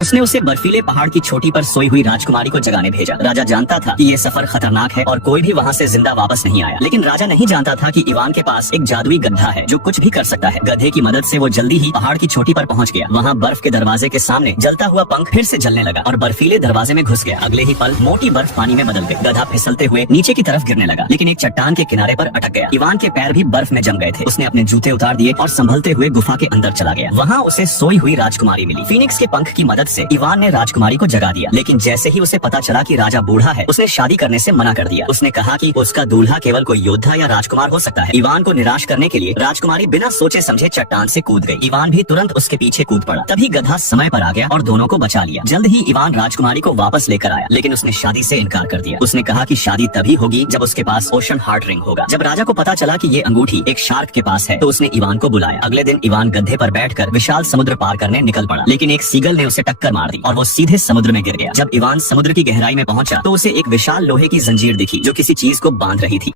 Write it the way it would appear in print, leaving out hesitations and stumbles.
उसने उसे बर्फीले पहाड़ की चोटी पर सोई हुई राजकुमारी को जगाने भेजा। राजा जानता था कि ये सफर खतरनाक है और कोई भी वहाँ से जिंदा वापस नहीं आया, लेकिन राजा नहीं जानता था कि इवान के पास एक जादुई गधा है जो कुछ भी कर सकता है। गधे की मदद से वो जल्दी ही पहाड़ की चोटी पर पहुँच गया। वहाँ बर्फ के दरवाजे के सामने जलता हुआ पंख फिर से जलने लगा और बर्फीले दरवाजे में घुस गया। अगले ही पल मोटी बर्फ पानी में बदल गई। गधा फिसलते हुए नीचे की तरफ गिरने लगा, लेकिन एक चट्टान के किनारे पर अटक गया। इवान के पैर भी बर्फ में जम गए थे। उसने अपने जूते उतार दिए और संभलते हुए गुफा के अंदर चला गया। वहाँ उसे सोई हुई राजकुमारी मिली। फीनिक्स के पंख की मदद से इवान ने राजकुमारी को जगा दिया, लेकिन जैसे ही उसे पता चला कि राजा बूढ़ा है, उसने शादी करने से मना कर दिया। उसने कहा कि उसका दूल्हा केवल कोई योद्धा या राजकुमार हो सकता है। इवान को निराश करने के लिए राजकुमारी बिना सोचे समझे चट्टान से कूद गई। इवान भी तुरंत उसके पीछे कूद पड़ा। तभी गधा समय पर आ गया और दोनों को बचा लिया। जल्द ही इवान राजकुमारी को वापस लेकर आया, लेकिन उसने शादी से इनकार कर दिया। उसने कहा कि शादी तभी होगी जब उसके पास ओशन हार्ट रिंग होगा। जब राजा को पता चला कि ये अंगूठी एक शार्क के पास है, तो उसने इवान को बुलाया। अगले दिन इवान गड्ढे पर बैठकर विशाल समुद्र पार करने निकल पड़ा, लेकिन एक सीगल ने उसे टक्कर मार दी और वो सीधे समुद्र में गिर गया। जब इवान समुद्र की गहराई में पहुंचा तो उसे एक विशाल लोहे की जंजीर दिखी जो किसी चीज को बांध रही थी।